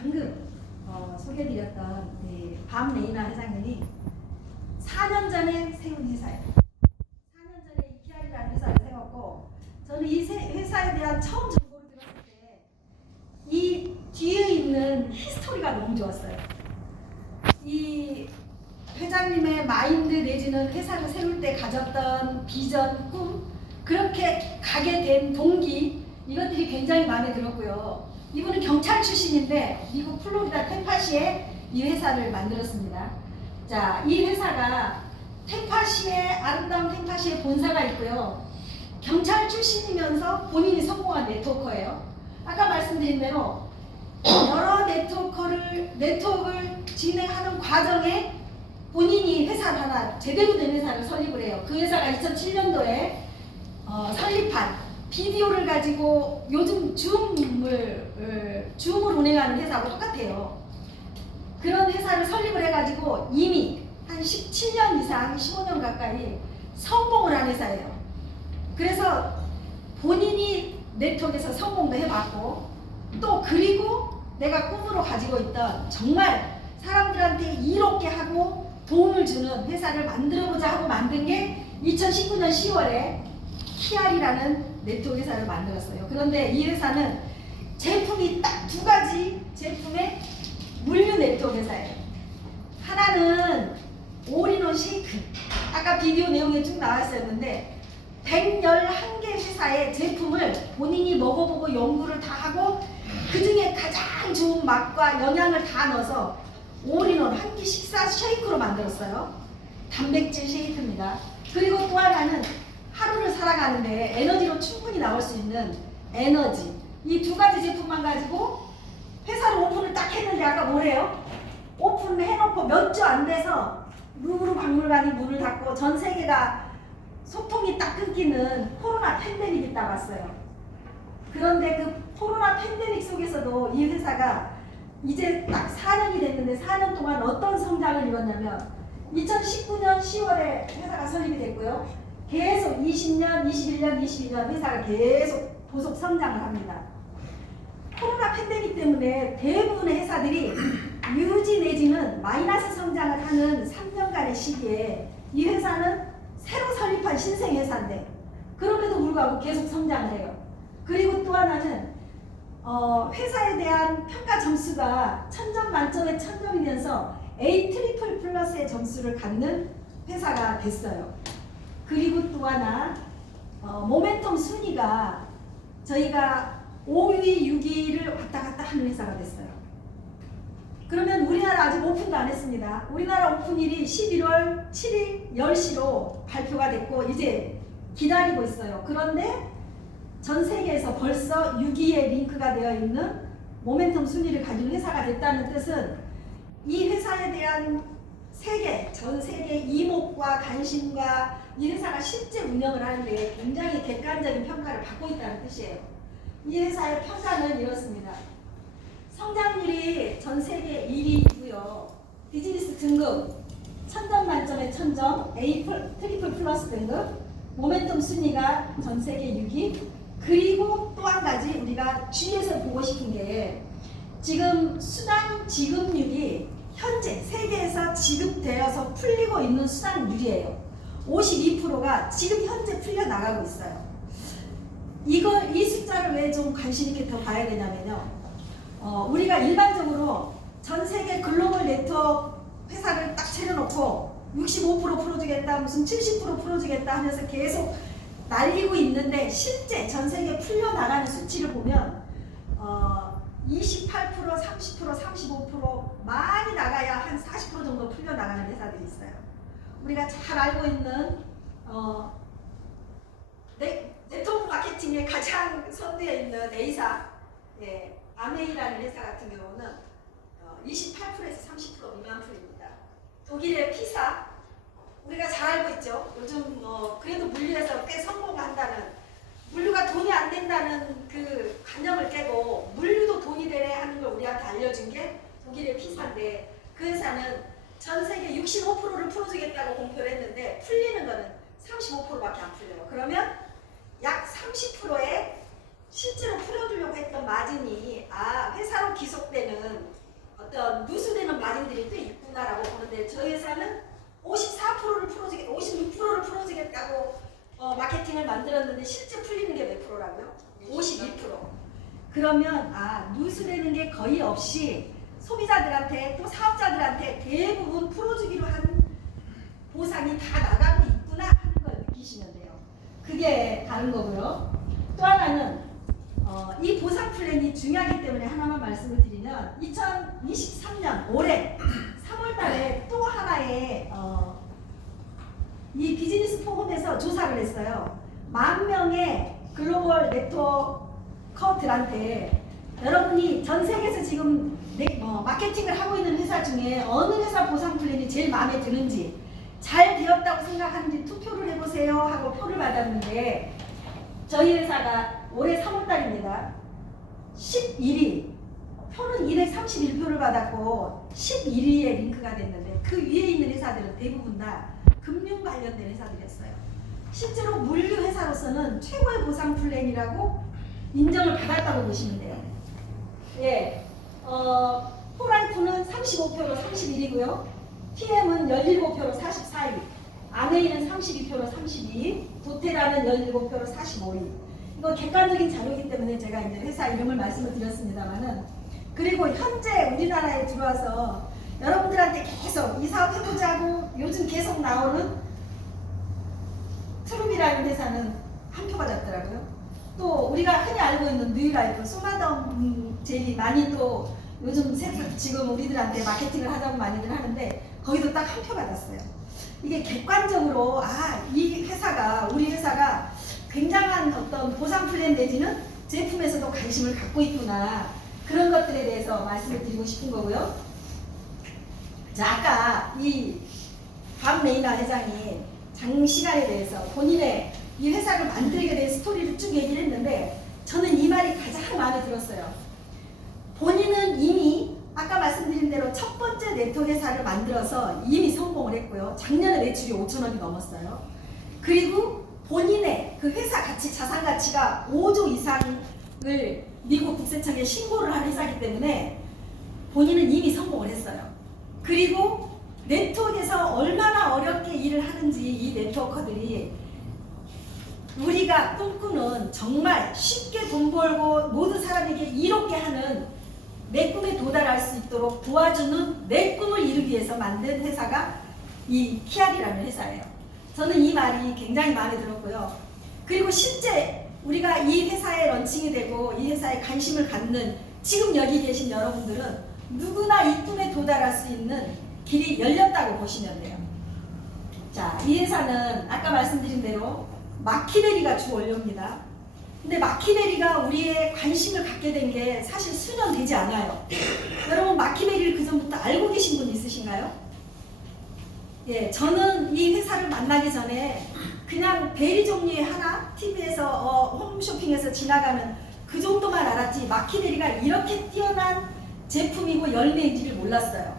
방금 소개해드렸던 밤레이나 회장님이 4년 전에 세운 회사예요. 4년 전에 이케아라는 회사를 세웠고, 저는 이 회사에 대한 처음 정보를 들었을 때 이 뒤에 있는 히스토리가 너무 좋았어요. 이 회장님의 마인드 내지는 회사를 세울 때 가졌던 비전, 꿈, 그렇게 가게 된 동기, 이것들이 굉장히 마음에 들었고요. 이분은 경찰 출신인데 미국 플로리다 템파시에 이 회사를 만들었습니다. 자, 이 회사가 템파시에, 아름다운 템파시에 본사가 있고요. 경찰 출신이면서 본인이 성공한 네트워커예요. 아까 말씀드린 대로 여러 네트워크를 진행하는 과정에 본인이 회사를 하나, 제대로 된 회사를 설립을 해요. 그 회사가 2007년도에 설립한, 비디오를 가지고 요즘 줌을 운행하는 회사하고 똑같아요. 그런 회사를 설립을 해가지고 이미 한 17년 이상, 15년 가까이 성공을 한 회사예요. 그래서 본인이 네트워크에서 성공도 해봤고, 또 그리고 내가 꿈으로 가지고 있던 정말 사람들한테 이롭게 하고 도움을 주는 회사를 만들어보자 하고 만든 게 2019년 10월에 키알이라는 네트워크 회사를 만들었어요. 그런데 이 회사는 제품이 딱 두 가지 제품의 물류 네트워크 회사예요. 하나는 올인원 쉐이크. 아까 비디오 내용에 쭉 나와 있었는데 111개 회사의 제품을 본인이 먹어보고 연구를 다 하고 그 중에 가장 좋은 맛과 영양을 다 넣어서 올인원 한 끼 식사 쉐이크로 만들었어요. 단백질 쉐이크입니다. 그리고 또 하나는 하루를 살아가는데 에너지로 충분히 나올 수 있는 에너지. 이 두 가지 제품만 가지고 회사를 오픈을 딱 했는데 아까 뭐래요? 오픈을 해놓고 몇 주 안 돼서 루브르 박물관이 문을 닫고 전 세계가 소통이 딱 끊기는 코로나 팬데믹이 딱 왔어요. 그런데 그 코로나 팬데믹 속에서도 이 회사가 이제 딱 4년이 됐는데 4년 동안 어떤 성장을 이뤘냐면 2019년 10월에 회사가 설립이 됐고요. 계속 20년, 21년, 22년 회사가 계속 보속 성장을 합니다. 코로나 팬데믹 때문에 대부분의 회사들이 유지 내지는 마이너스 성장을 하는 3년간의 시기에 이 회사는 새로 설립한 신생 회사인데 그럼에도 불구하고 계속 성장을 해요. 그리고 또 하나는 회사에 대한 평가 점수가 1000점 만점에 1000점이면서 A 트리플 플러스의 점수를 갖는 회사가 됐어요. 그리고 또 하나 모멘텀 순위가 저희가 5위, 6위를 왔다 갔다 하는 회사가 됐어요. 그러면 우리나라 아직 오픈도 안 했습니다. 우리나라 오픈일이 11월 7일 10시로 발표가 됐고 이제 기다리고 있어요. 그런데 전 세계에서 벌써 6위에 링크가 되어 있는 모멘텀 순위를 가진 회사가 됐다는 뜻은 이 회사에 대한 전 세계 이목과 관심과 이 회사가 실제 운영을 하는데 굉장히 객관적인 평가를 받고 있다는 뜻이에요. 이 회사의 평가는 이렇습니다. 성장률이 전 세계 1위이고요. 비즈니스 등급 1000점 만점에 1000점, A 트리플 플러스 등급, 모멘텀 순위가 전 세계 6위. 그리고 또 한 가지 우리가 주위에서 보고 싶은 게 지금 수당 지급률이 현재 세계에서 지급되어서 풀리고 있는 수당률이에요. 52%가 지금 현재 풀려 나가고 있어요. 이 숫자를 왜 좀 관심 있게 더 봐야 되냐면요. 우리가 일반적으로 전 세계 글로벌 네트워크 회사를 딱 차려놓고 65% 풀어주겠다, 무슨 70% 풀어주겠다 하면서 계속 날리고 있는데 실제 전 세계 풀려나가는 수치를 보면 28%, 30%, 35% 많이 나가야 한 40% 정도 풀려나가는 회사들이 있어요. 우리가 잘 알고 있는 네트워크 마케팅에 가장 선두에 있는 A사, 아메이라는 회사 같은 경우는 28%에서 30% 미만 풀입니다. 독일의 피사, 우리가 잘 알고 있죠. 요즘 그래도 물류에서 꽤 성공한다는, 물류가 돈이 안 된다는 그 관념을 깨고 물류도 돈이 되네 하는 걸 우리한테 알려준 게 독일의 피사인데 그 회사는 전 세계 65%를 풀어주겠다고 공표를 했는데 풀리는 거는 35%밖에 안 풀려요. 그러면 약 30%의 실제로 풀어주려고 했던 마진이 회사로 기속되는 어떤 누수되는 마진들이 또 있구나라고 보는데 저희 회사는 54%를 풀어주겠, 56%를 풀어주겠다고 마케팅을 만들었는데 실제 풀리는 게 몇 프로라고요? 52%. 그러면 누수되는 게 거의 없이 소비자들한테 또 사업자들한테 대부분 풀어주기로 한 보상이 다 나가고 있구나 하는 걸 느끼시면 돼요. 그게 다른 거고요. 또 하나는 이 보상 플랜이 중요하기 때문에 하나만 말씀을 드리면 2023년 올해 3월 달에 또 하나의 이 비즈니스 포럼에서 조사를 했어요. 10,000명의 글로벌 네트워커들한테 여러분이 전 세계에서 지금 마케팅을 하고 있는 회사 중에 어느 회사 보상 플랜이 제일 마음에 드는지 잘 되었다고 생각하는지 투표를 해보세요 하고 표를 받았는데 저희 회사가 올해 3월달입니다. 11위 표는 231표를 받았고 11위에 링크가 됐는데 그 위에 있는 회사들은 대부분 다 금융 관련된 회사들이었어요. 실제로 물류 회사로서는 최고의 보상 플랜이라고 인정을 받았다고 보시면 돼요. 예, 포라이프는 35표로 31위고요. TM은 17표로 44위, 아메이는 32표로 32위, 도테라는 17표로 45위. 이거 객관적인 자료이기 때문에 제가 이제 회사 이름을 말씀을 드렸습니다만은, 그리고 현재 우리나라에 들어와서 여러분들한테 계속 이 사업 해보자고 요즘 계속 나오는 트루비라는 회사는 한 표 받았더라고요. 또 우리가 흔히 알고 있는 뉴라이프, 소마덤 제일 많이 또 요즘 지금 우리들한테 마케팅을 하자고 많이들 하는데 거기도 딱 한 표 받았어요. 이게 객관적으로 이 회사가 우리 회사가 굉장한 어떤 보상 플랜 내지는 제품에서도 관심을 갖고 있구나 그런 것들에 대해서 말씀을 드리고 싶은 거고요. 자, 아까 이 밤레이나 회장이 장시간에 대해서 본인의 이 회사를 만들게 된 스토리를 쭉 얘기를 했는데 저는 이 말이 가장 마음에 들었어요. 본인은 이미 아까 말씀드린 대로 첫 번째 네트워크 회사를 만들어서 이미 성공을 했고요. 작년에 매출이 5천억이 넘었어요. 그리고 본인의 그 회사 가치, 자산 가치가 5조 이상을 미국 국세청에 신고를 한 회사이기 때문에 본인은 이미 성공을 했어요. 그리고 네트워크에서 얼마나 어렵게 일을 하는지 이 네트워커들이 우리가 꿈꾸는 정말 쉽게 돈 벌고 모든 사람에게 이롭게 하는 내 꿈에 도달할 수 있도록 도와주는 내 꿈을 이루기 위해서 만든 회사가 이 키알이라는 회사예요. 저는 이 말이 굉장히 마음에 들었고요. 그리고 실제 우리가 이 회사에 런칭이 되고 이 회사에 관심을 갖는 지금 여기 계신 여러분들은 누구나 이 꿈에 도달할 수 있는 길이 열렸다고 보시면 돼요. 자, 이 회사는 아까 말씀드린 대로 마키베리가 주 원료입니다. 근데 마키베리가 우리의 관심을 갖게 된 게 사실 수년 되지 않아요. 여러분 마키베리를 그전부터 알고 계신 분 있으신가요? 예, 저는 이 회사를 만나기 전에 그냥 베리 종류의 하나 TV에서 홈쇼핑에서 지나가는 그 정도만 알았지 마키베리가 이렇게 뛰어난 제품이고 열매인지를 몰랐어요.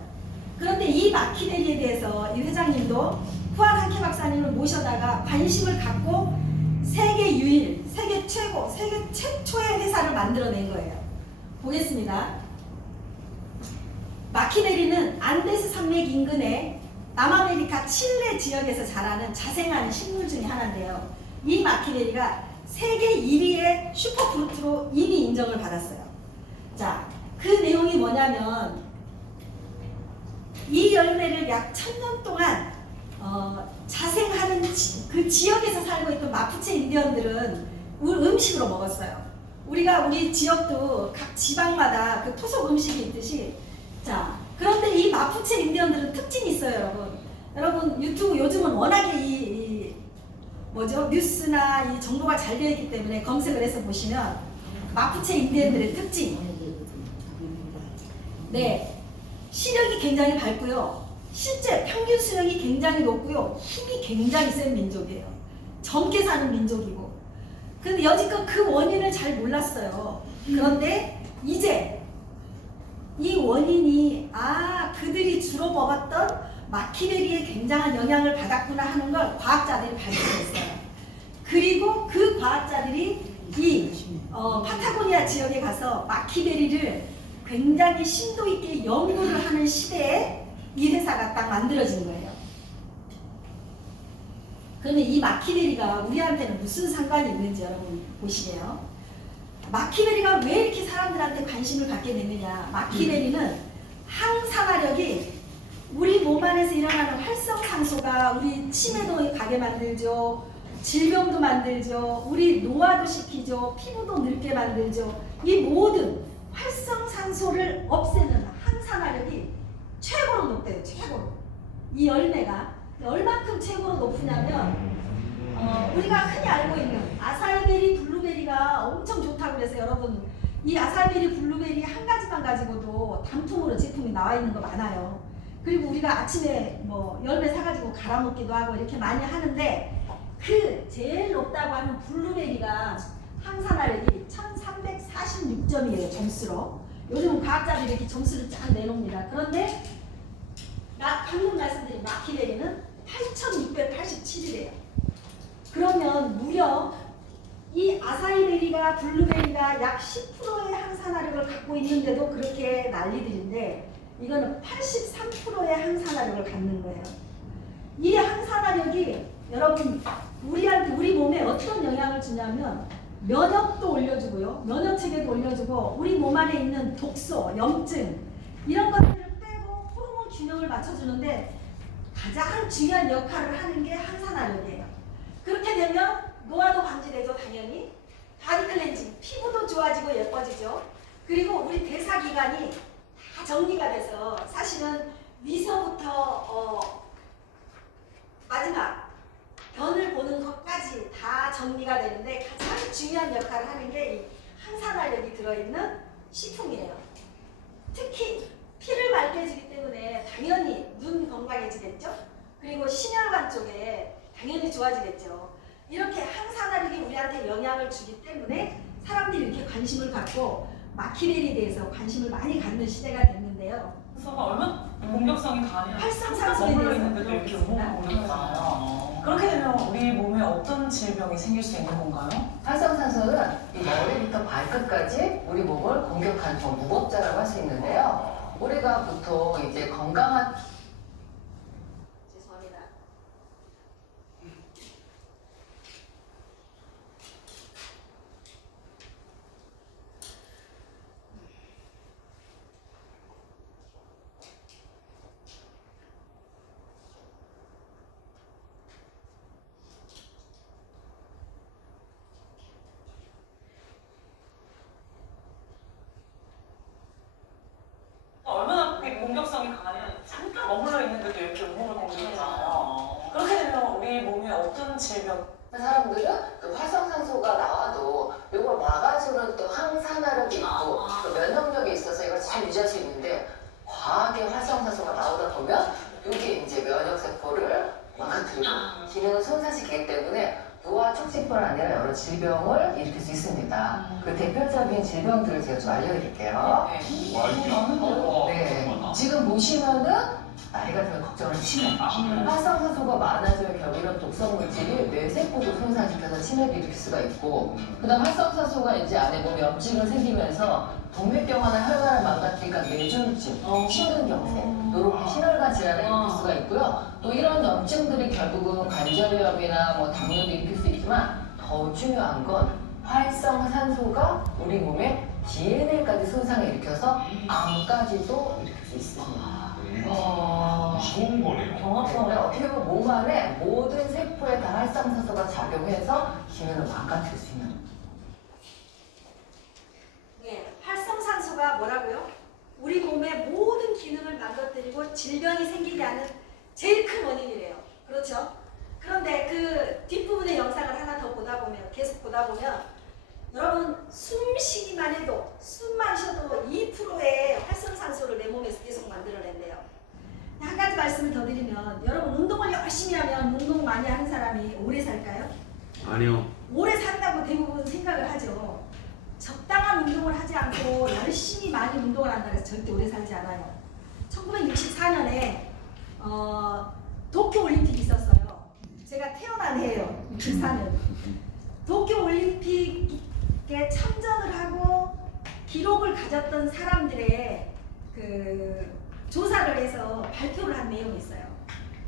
그런데 이 마키베리에 대해서 이 회장님도 후안 한케 박사님을 모셔다가 관심을 갖고 세계 유일, 세계 최고, 세계 최초의 회사를 만들어낸 거예요. 보겠습니다. 마키베리는 안데스 산맥 인근의 남아메리카 칠레 지역에서 자라는 자생하는 식물 중에 하나인데요. 이 마키베리가 세계 1위의 슈퍼프루트로 이미 인정을 받았어요. 자, 그 내용이 뭐냐면 이 열매를 약 1000년 동안 자생하는 그 지역에서 살고 있던 마푸체 인디언들은 음식으로 먹었어요. 우리 지역도 각 지방마다 그 토속 음식이 있듯이 자, 그런데 이 마푸체 인디언들은 특징이 있어요, 여러분 유튜브 요즘은 워낙에 뉴스나 이 정보가 잘 되어 있기 때문에 검색을 해서 보시면 마푸체 인디언들의 특징. 네. 시력이 굉장히 밝고요. 실제 평균 수명이 굉장히 높고요. 힘이 굉장히 센 민족이에요. 젊게 사는 민족이고. 근데 여지껏 그 원인을 잘 몰랐어요. 그런데 이제 이 원인이 그들이 주로 먹었던 마키베리의 굉장한 영향을 받았구나 하는 걸 과학자들이 발견했어요. 그리고 그 과학자들이 이 파타고니아 지역에 가서 마키베리를 굉장히 심도 있게 연구를 하는 시대에 이 회사가 딱 만들어진 거예요. 그러면 이 마키베리가 우리한테는 무슨 상관이 있는지 여러분 보시게요. 마키베리가 왜 이렇게 사람들한테 관심을 갖게 됐느냐. 마키베리는 항산화력이 우리 몸 안에서 일어나는 활성산소가 우리 치매도 가게 만들죠. 질병도 만들죠. 우리 노화도 시키죠. 피부도 늙게 만들죠. 이 모든 활성산소를 없애는 항산화력이 최고로 높대요. 최고로. 이 열매가 얼만큼 최고로 높으냐면 우리가 흔히 알고 있는 아사이베리, 블루베리가 엄청 좋다고 그래서 여러분 이 아사이베리, 블루베리 한 가지만 가지고도 단품으로 제품이 나와 있는 거 많아요. 그리고 우리가 아침에 뭐 열매 사가지고 갈아 먹기도 하고 이렇게 많이 하는데 그 제일 높다고 하는 블루베리가 항산화력이 1346점이에요. 점수로. 요즘 과학자들이 이렇게 점수를 쫙 내놓습니다. 그런데 방금 말씀드린 마키베리는 8687이래요. 그러면 무려 이 아사이베리가 블루베리가 약 10%의 항산화력을 갖고 있는데도 그렇게 난리들인데 이거는 83%의 항산화력을 갖는 거예요. 이 항산화력이 여러분 우리 몸에 어떤 영향을 주냐면 면역도 올려주고요. 면역체계도 올려주고 우리 몸 안에 있는 독소, 염증 이런 것들을 빼고 호르몬 균형을 맞춰주는데 가장 중요한 역할을 하는 게 항산화력이에요. 그렇게 되면 노화도 방지되죠. 당연히. 바디 클렌징, 피부도 좋아지고 예뻐지죠. 그리고 우리 대사기관이 다 정리가 돼서 사실은 위서부터 마지막 변을 보는 것까지 다 정리가 되는데 가장 중요한 역할을 하는 게 이 항산화력이 들어있는 식품이에요. 특히 피를 맑게 해주기 때문에 당연히 눈 건강해지겠죠. 그리고 심혈관 쪽에 당연히 좋아지겠죠. 이렇게 항산화력이 우리한테 영향을 주기 때문에 사람들이 이렇게 관심을 갖고 마키베리에 대해서 관심을 많이 갖는 시대가 됐는데요. 산소가 얼마나 공격성이 강해요. 활성산소에 머물러 대해서 있는데도 이렇게 음모를 보내잖아요. 그렇게 되면 우리 몸에 어떤 질병이 생길 수 있는 건가요? 활성산소는 이 머리부터 발끝까지 우리 몸을 공격하는 저 무법자라고 할 수 있는데요. 우리가 보통 이제 건강한 죄송합니다. 얼마나 공격성이 강하면 잠깐 머물러 있는데도 이렇게 음모를 공격하잖아요. 그렇게 되면 우리 몸에 어떤 질병? 사람들은 그 활성산소가 나와도 이걸 막아주는 또 항산화력이 있고 또 면역력이 있어서 이걸 잘 유지할 수 있는데 과하게 활성산소가 나오다 보면 이게 이제 면역세포를 망가뜨리고 기능을 손상시키기 때문에 노화 촉진뿐 아니라 여러 질병을 일으킬 수 있습니다. 그 대표적인 질병들을 제가 좀 알려드릴게요. 네, 지금 보시면은 나이가 들면 걱정을 치매. 활성산소가 많아질 경우 이런 독성 물질이 뇌세포도 손상시켜서 치매를 일으킬 수가 있고, 그다음 활성산소가 이제 안에 몸에 염증이 생기면서 동맥경화나 혈관을 망가뜨리니까 뇌졸중, 심근경색, 이렇게 심혈관 질환을 일으킬 수가 있고요. 또 이런 염증들이 결국은 관절염이나 뭐 당뇨도 일으킬 수 있지만 더 중요한 건 활성산소가 우리 몸의 DNA까지 손상을 일으켜서 암까지도 일으킬 수 있습니다. 무서운 거네요. 정확하게 어떻게 보면 몸 안에 모든 세포에 다 활성산소가 작용해서 기능을 망가뜨릴 수 있는. 네, 활성산소가 뭐라고요? 우리 몸의 모든 기능을 망가뜨리고 질병이 생기게 하는 제일 큰 원인이래요. 그렇죠? 그런데 그 뒷부분의 영상을 하나 더 계속 보다 보면 여러분 숨 쉬기만 해도 숨만 쉬어도 2%의 활성산소를 내 몸에서 계속 만들어낸대요. 한 가지 말씀을 더 드리면 여러분 운동을 열심히 하면 운동 많이 하는 사람이 오래 살까요? 아니요. 오래 산다고 대부분 생각을 하죠. 적당한 운동을 하지 않고 열심히 많이 운동을 한다고 해서 절대 오래 살지 않아요. 1964년에 도쿄올림픽이 있었어요. 제가 태어난 해예요. 64년. 도쿄올림픽에 참전을 하고 기록을 가졌던 사람들의 그 조사를 해서 발표를 한 내용이 있어요.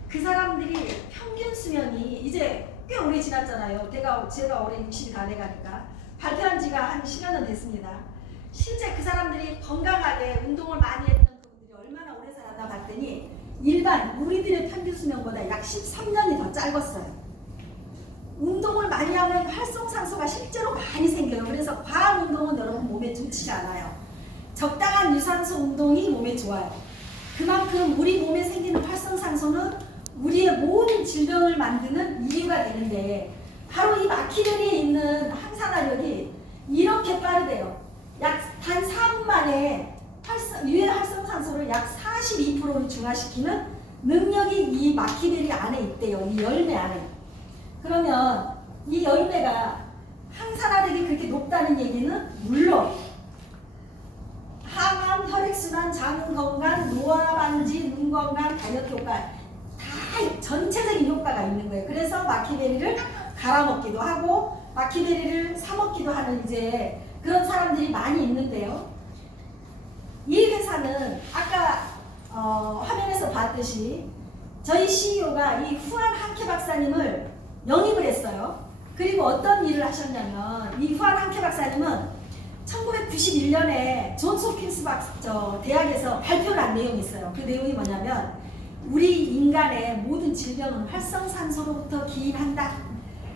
그 사람들이 평균 수명이 이제 꽤 오래 지났잖아요. 제가 올해 60이 다 돼가니까 발표한 지가 한 10여 년 됐습니다. 실제 그 사람들이 건강하게 운동을 많이 했던 그분들이 얼마나 오래 살았나 봤더니 일반 우리들의 평균 수명보다 약 13년이 더 짧았어요. 운동을 많이 하면 활성산소가 실제로 많이 생겨요. 그래서 과한 운동은 여러분 몸에 좋지가 않아요. 적당한 유산소 운동이 몸에 좋아요. 그만큼 우리 몸에 생기는 활성산소는 우리의 모든 질병을 만드는 이유가 되는데 바로 이 마키베리에 있는 항산화력이 이렇게 빠르대요. 약 단 4분 만에 유해 활성산소를 약 42%를 중화시키는 능력이 이 마키베리 안에 있대요. 이 열매 안에. 그러면 이 열매가 항산화력이 그렇게 높다는 얘기는 물론 항암, 혈액순환, 장 건강, 노화 방지, 눈 건강, 다이어트 효과 다 전체적인 효과가 있는 거예요. 그래서 마키베리를 갈아 먹기도 하고 마키베리를 사 먹기도 하는 이제 그런 사람들이 많이 있는데요. 이 회사는 아까 화면에서 봤듯이 저희 CEO가 이 후안 한케 박사님을 영입을 했어요. 그리고 어떤 일을 하셨냐면 이 후안 한케 박사님은 1991년에 존스 홉킨스 대학에서 발표를 한 내용이 있어요. 그 내용이 뭐냐면 우리 인간의 모든 질병은 활성산소로부터 기인한다.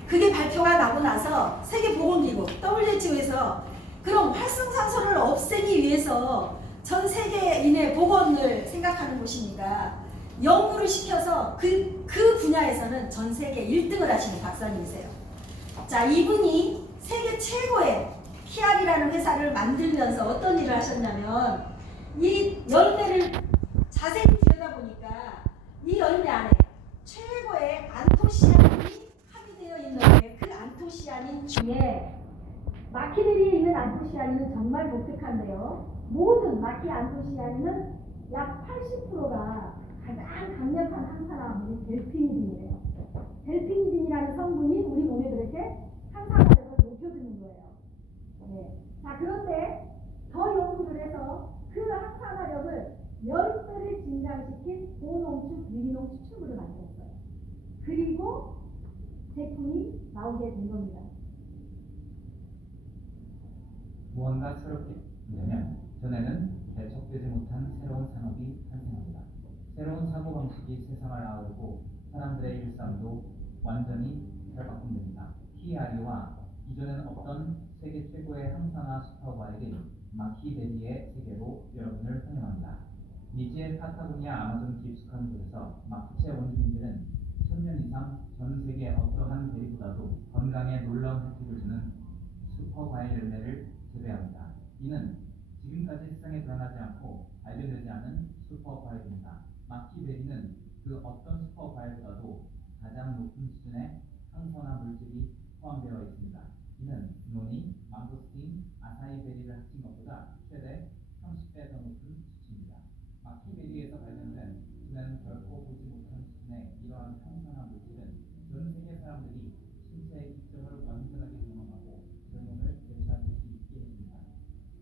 그게 발표가 나고 나서 세계보건기구 WHO에서 그럼 활성산소를 없애기 위해서 전 세계인의 보건을 생각하는 곳이니까 연구를 시켜서 그 분야에서는 전 세계 1등을 하시는 박사님이세요. 자, 이분이 세계 최고의 PR이라는 회사를 만들면서 어떤 일을 하셨냐면 이 열매를 자세히 들여다보니까 이 열매 안에 최고의 안토시아닌이 함유되어 있는데 그 안토시아닌 중에 마키베리에 있는 안토시아닌은 정말 독특한데요. 모든 마키 안토시아닌은 약 80%가 가장 강력한 항산화물이 델피니딘이에요. 델피니딘이라는 성분이 우리 몸에 그렇게 항산화력을 높여주는 거예요. 네. 자, 그런데 더 연구를 해서 그 항산화력을 10배를 증강시킨 고농축 유기농 추출물을 만들었어요. 그리고 제품이 나오게 된 겁니다. 무언가 새롭게 되면 전에는 개척되지 못한 새로운 산업이 탄생합니다. 새로운 사고방식이 세상을 아우르고 사람들의 일상도 완전히 탈바꿈됩니다. PR이와 이전엔 없던 세계 최고의 항산화 슈퍼바이린 마키베리의 세계로 여러분을 환영합니다. 미지의 파타고니아 아마존 깊숙한 곳에서 마푸체 원주민들은 1000년 이상 전 세계 어떠한 베리보다도 건강에 놀라운 혜택을 주는 슈퍼바이 열매를 재배합니다. 이는 지금까지 세상에 드러나지 않고 알려내지 않은 슈퍼바이입니다. 마키베리는 그 어떤 슈퍼바이보다도 가장 높은 수준의 항산화 물질이 포함되어 있습니다. 이는 노니, 망고스틴, 아사이베리를 합친 것보다 최대 30배 더 높은 수치입니다. 마키베리에서 발견된 전에는 결코 보지 못한 수준의 이러한 항산화 물질은 전 세계 사람들이 신체의 기점을 완전하게 경험하고 젊음을 되찾을 수 있게 해줍니다.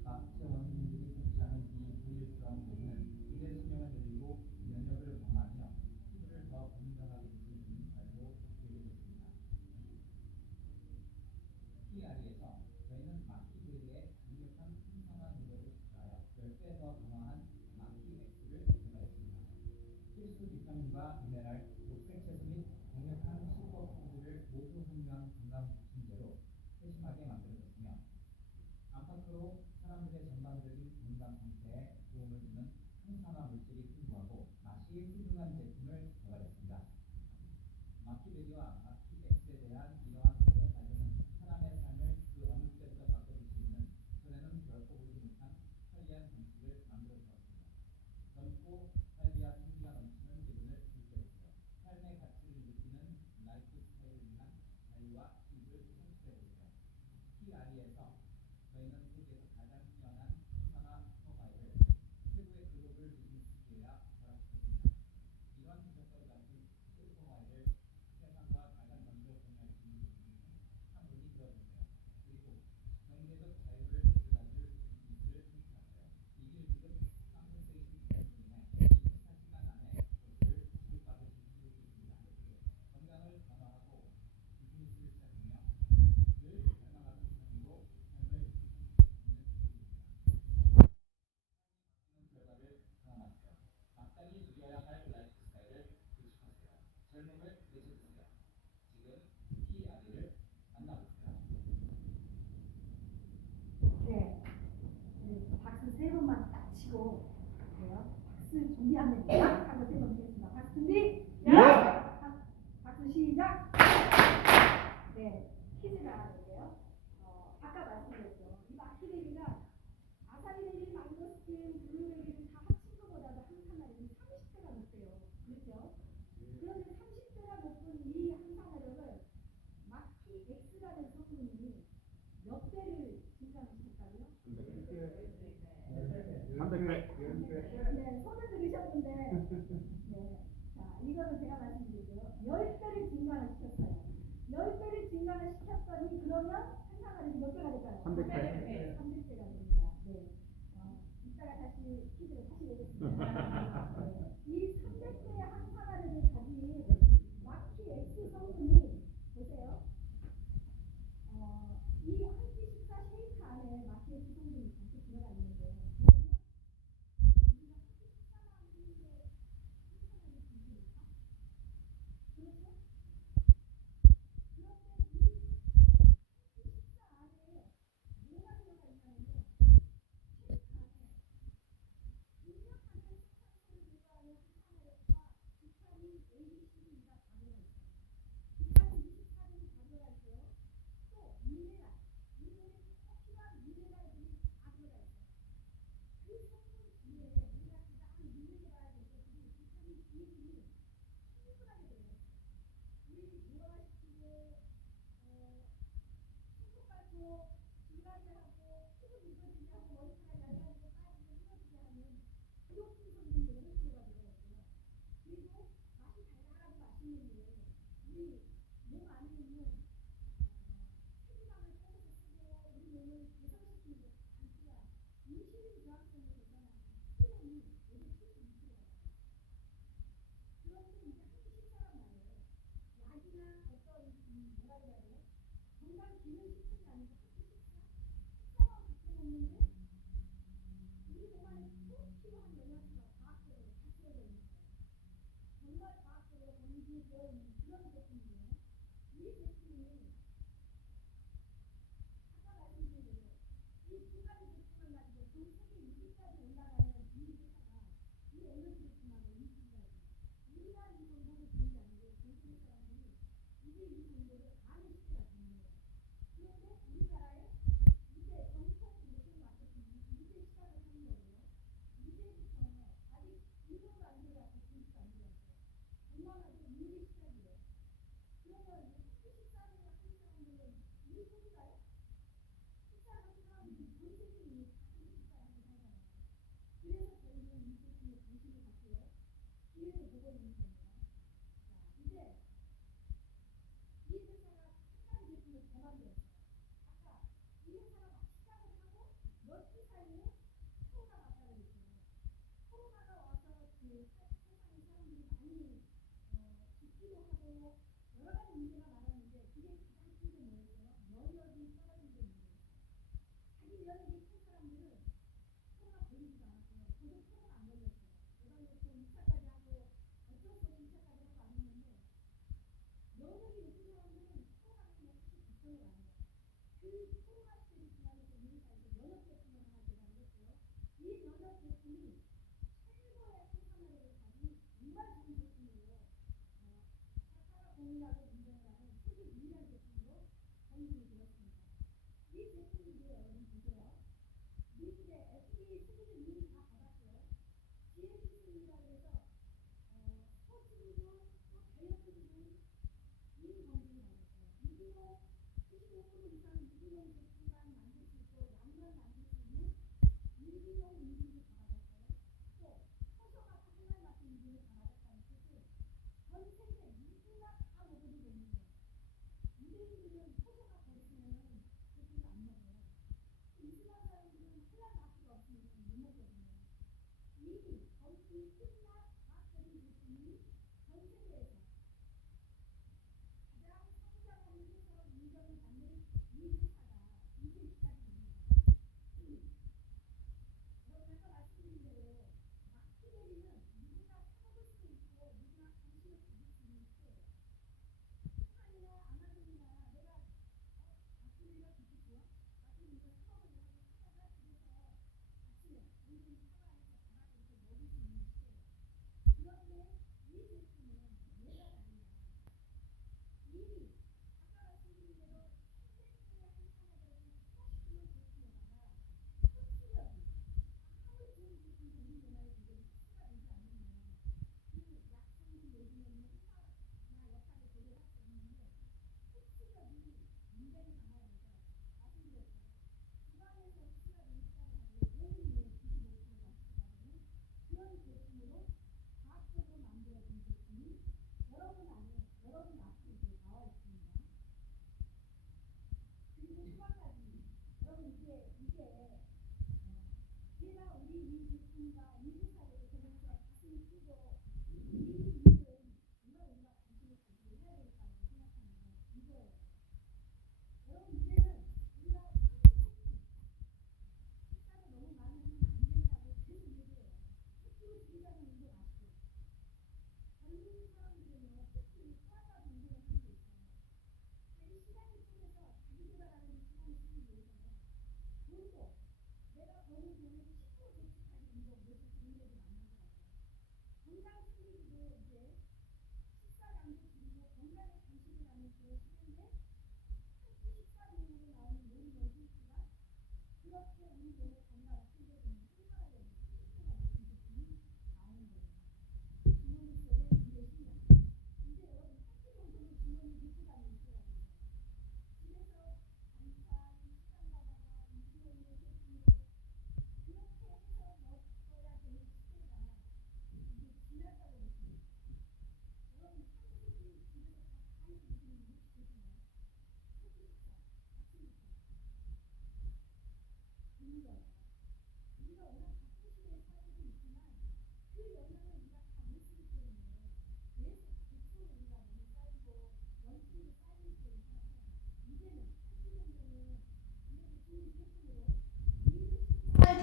마푸체 원주민들이 섭취하는 이 부일성 고기는 그들의 수명을 늘리고 면역을 강화하며 피부를 더 건강하게 지키는 발도 되게 됐습니다. PR에서 저희는 마키베리의 강력한 항산화 능력을 추가하여 10배 더 강화한 마키엑스를 개발했습니다. 필수 비타민과 미네랄, 녹색 채소 및 강력한 슈퍼푸드를 모두 함유한 건강보충제로 세심하게 만들어졌으며 안팎으로 사람들의 전반적인 건강 상태에 도움을 주는 항산화 물질이 풍부하고 맛이 훌륭한 제품을 개발했습니다. 마키베리와 마키엑스에 대한 이러한 새로운 발견은 사람의 삶을 그 어느 때보다 바꿔줄 수 있는 전에는 결코 보지 못한 편리한 방식을 만들어 주었습니다. 젊고 활기와 생기가 넘치는 기분을 느껴보세요. 삶의 가치를 느끼는 라이프 스타일을 위한 자유와 힘을 성취해보세요. PR에서 저희는 세계에서 가장 뛰어난 항산화 치고 그래요. 박수 준비하면 돼요. 한번 해보겠습니다. 박수 준비. 야! 박수 시작. 네, 퀴즈를 하나 낼게요. 아까 말씀드렸죠. 이 마키레비가 아사히레비, 망고스틴, 블루베리를 다 합친 것보다도 항산화력이 30배가 높대요. 그렇죠? 그런데 30배가 높은 이 항산화력을 마키 X라는 성분이 몇 배를 증가시켰다고요? 300배. 네, 손을 들으셨는데, 네. 자, 이거는 제가 말씀드리죠. 10배를 증가를 시켰어요. 10배를 증가를 시켰더니, 그러면 항산화력이 몇 배가 될까요? 300배. 300배가 됩니다. 네. 이따가 다시 퀴즈를 다시 내겠습니다. 네. 이 300배의 항산화력을 가진 마키 X 성분이, 보세요. 이 한 끼 식사 쉐이크 안에 마키 X 성분이 같이 들어가 있는데,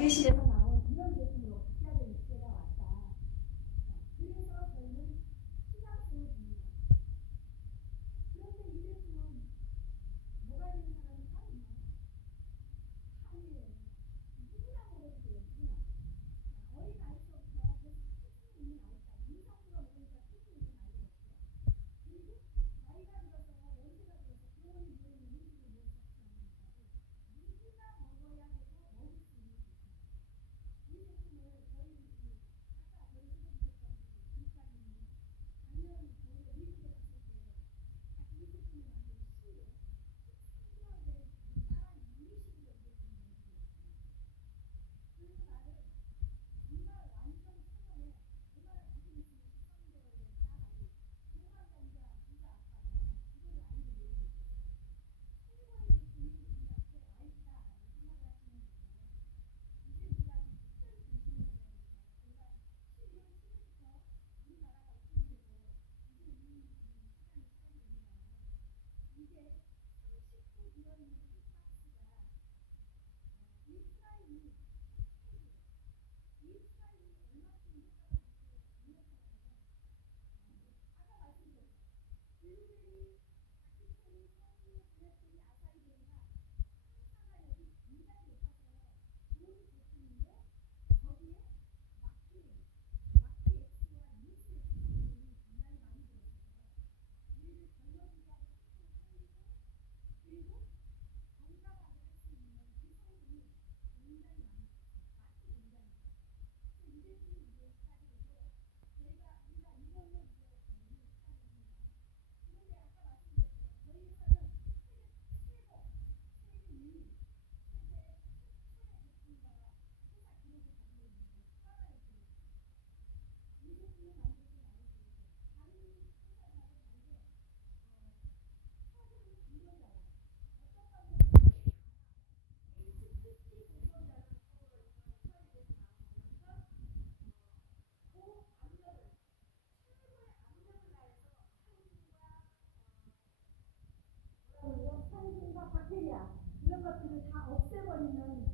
대신해서 나온 이런 제품으로 바뀌어야 되는 시대가 왔다. 그래서 저희는 시장성을 봅니다. 그런데 이 제품은 뭐가 있는 사람이 다 있나요? 아니에요. 누구나 먹어도 돼요. 누구나. 어린 아이서부터 태생이 나있다. 인상으로 먹으니까 태생이 나이가 없죠. 그리고 나이가 들어서 연세가 들어서 그런 이유는 음식을 못 섭취하는 거고 누구나 먹어야 해서 먹을 수 있는 이 제품을 저희 아까 저희 소개드렸던 일자리는 작년 저희가 미국에 갔을 때 이 제품을 만든 시에 13개월 된 딸아이 이미식으로 이 제품을 만들었어요. 그 말을 정말 완전 최근에 얼마나 지금 있으면 13개월 된 딸아이 동반자이자 부자 아빠가 그거를 아이를 내고 있어요. 최고의 제품이 우리한테 와 있다라고 생각을 하시는 거예요. 이제 우리가 특별히 관심을 가져야 됩니다. 저희가 12월 10일부터 우리나라가 오픈되고 이제 이 시장이 시작이 됩니다만 이게 39 들어있는 이 박스가 이 프라임이 패키지예요. 이 프라임이 얼마큼 효과가 될지 강력하냐면 아까 말씀드렸죠. 블루베리, 다크체리, 석류, 블랙베리, 아사이베리가 항산화 력이 굉장히 높아서 좋은 제품인데 거기에 마키 X와 USX 성분이 굉장히 많이 들어있어서 우리를 젊어지게 하고 촉촉 살리고 그리고 건강하게 할 수 있는 그 성분이 굉장히 많이 들어있어요. 맛도 굉장히 좋아요. 그래서 이 제품이 이제 시작이 되고 우리가 이걸로 이제 저희는 시작을 합니다. 그런데 아까 말씀드렸죠. 저희 회사는 세계 최고, 세계 2위, 세계 최초의 제품과 회사 기록을 가지고 있는 프라다의 기록. 이 제품을 만들고 나오고 다른 회사들하고 다르게 처리하는 방법이 달라요. 어떤 방법이냐면 HPT 공정이라는 방법으로 처리돼서 나오면서 고압력을 최고의 압력을 가해서 살균과 박테리아 이런 것들을 다 없애버리는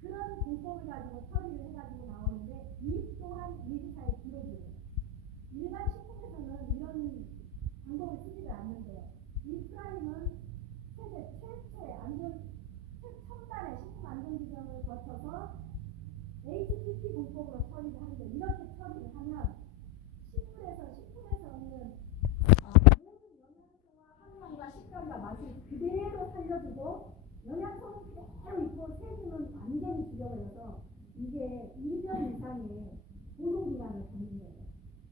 그런 공법을 가지고 처리를 해가지고 나오는데 이 또한 이 회사의 기록이에요. 일반 식품에서는 이런 방법을 쓰지를 않는데요. 이 프라임은 세계 최초의 최첨단의 식품 안전 규정을 거쳐서 HPT 공법으로 처리를 하는데 이렇게 처리를 하면 식품에서 얻는 모든 영양소와 함량과 식감과 맛을 그대로 살려주고 영양소는 그대로 있고 세균은 완전히 죽여버려서 이게 2년 이상의 보존기간을 갖는 거예요.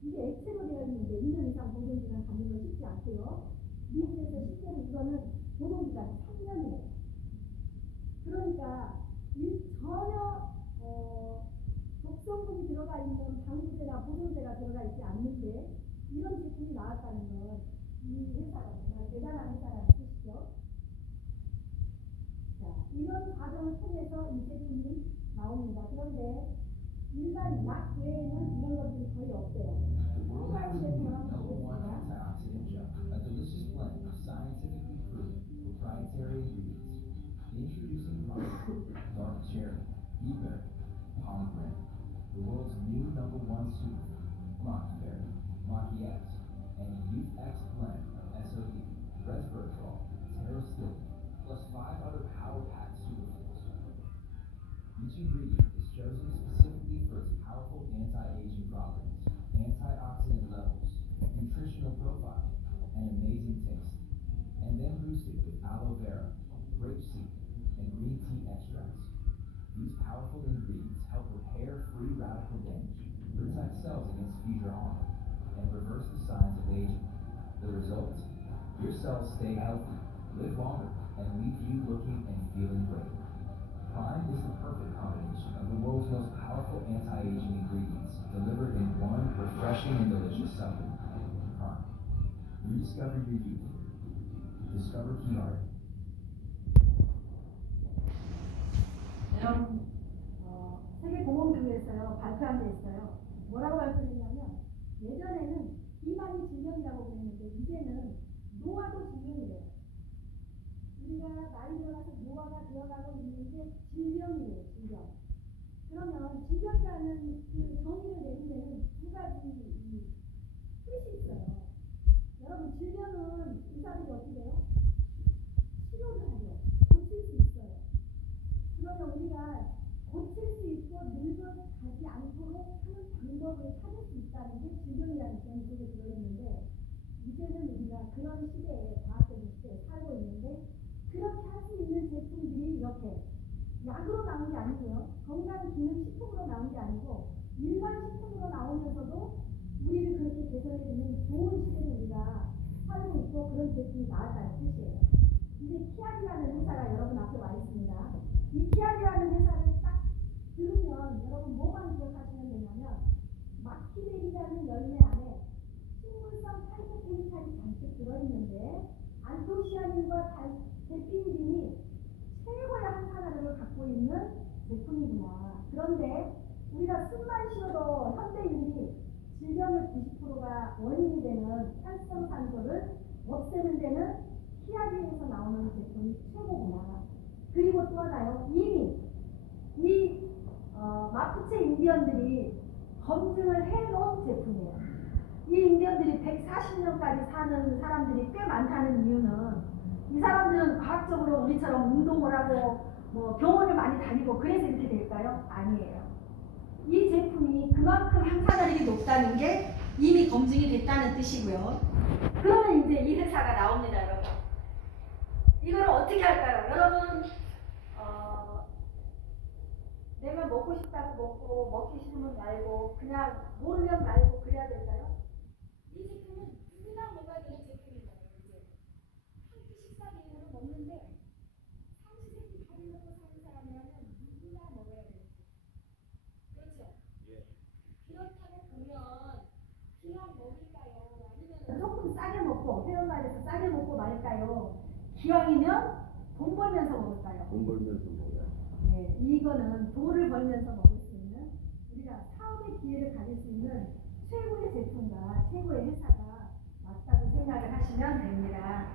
이게 액체로 되어 있는데 2년 이상 보존기간 갖는 건 쉽지 않고요. 미국에서 실제로 이거는 보존기간이 3년이에요. 그러니까 전혀 독성물이 들어가 있는 방부제나 보존제가 들어가 있지 않는데 이런 제품이 나왔다는 건 이 회사가 정말 대단한 회사라는 뜻이죠. 자, 이런 과정을 통해서 이 제품이 나옵니다. 그런데 일반 약 외에는 이런 것들이 거의 없대요. The world has a 제품 new 한번 number one 보겠습니다. antioxidant gel, a delicious blend of scientifically proven proprietary ingredients. Introducing dark cherry, blueberry, pomegranate, the world's new number one superfood, macaberry, maquillette, and Youth X blend of SOD, resveratrol, terostil, plus 5 other power-packed superfoods. Each ingredient is chosen specifically for its powerful anti-aging properties, antioxidant levels, nutritional profile, and amazing taste, and then boosted with aloe vera, grapeseed, and green tea extracts. These powerful ingredients help repair free radical damage, protect cells against future harm, and reverse the signs of aging. The result? Your cells stay healthy, live longer, and leave you looking and feeling great. Prime is the perfect combination of the world's most powerful anti-aging ingredients delivered in one refreshing and delicious supplement. Prime. Rediscover your youth. Discover Key Art. 여러분, 세계보건기구에서요 발표한 게 있어요. 뭐라고 발표했냐면 예전에는 비만이 질병이라고 그랬는데 이제는 노화도 질병이래요. 우리가 나이 들어가서 노화가 되어가고 있는 게 질병이에요, 질병. 그러면 질병이라는 그 정의를 내는 데는 두 가지 뜻이 있어요. 여러분, 질병은 의사들이 어떻게 해요? 치료를 하죠. 고칠 수 있어요. 그러면 우리가 고칠 수 있고 늙어가지 않도록 하는 방법을 찾을 수 있다는 게 질병이라는 개념 속에 들어있는데 이제는 우리가 그런 시대에 과학적인 시대에 살고 있는데 그렇게 할 수 있는 제품들이 이렇게 약으로 나온 게 아니고요. 건강기능식품으로 나온 게 아니고 일반 식품으로 나오면서도 우리를 그렇게 개선해주는 좋은 시대를 우리가 살고 있고 그런 제품이 나왔다는 뜻이에요. 이제 키알이라는 회사가 여러분 앞에 와 있습니다. 이 키알이라는 회사를 딱 들으면 여러분 뭐만 기억하시면 되냐면 마키베리라는 열매 안에 식물성 파이토케미칼이 잔뜩 들어있는데 안토시아닌과 데피니딘이 최고의 항산화력을 갖고 있는 제품이구나. 그런데 우리가 숨만 쉬어도 현대인들이 질병의 90%가 원인이 되는 활성산소를 없애는 데는 키아디에서 나오는 제품이 최고구나. 그리고 또 하나요. 이미 이 마푸체 인디언들이 검증을 해놓은 제품이에요. 이 인디언들이 140년까지 사는 사람들이 꽤 많다는 이유는 이 사람들은 과학적으로 우리처럼 운동을 하고 뭐 병원을 많이 다니고 그래서 이렇게 될까요? 아니에요. 이 제품이 그만큼 항산화력이 높다는 게 이미 검증이 됐다는 뜻이고요. 그러면 이제 이 회사가 나옵니다, 여러분. 이걸 어떻게 할까요? 여러분, 내가 먹고 싶다고 먹고 먹기 싫으면 말고 그냥 모르면 말고 그래야 될까요? 이 제품은 누구나 먹어야 되는 제품인 거예요. 이제 한 끼 식사 대용으로 먹는데 삼시세끼 밥을 먹고 사는 사람이라면 누구나 먹어야 되는 제품. 그렇죠? 예. 그렇다고 보면 그냥 먹을까요? 아니면 조금 싸게 먹고 회원가에서 싸게 먹고 말까요? 기왕이면 돈 벌면서 먹을까요? 돈 벌면서 먹어야 네, 이거는 돈을 벌면서 먹을 수 있는 우리가 사업의 기회를 가질 수 있는 최고의 제품과 최고의 회사가 맞다고 생각을 하시면 됩니다.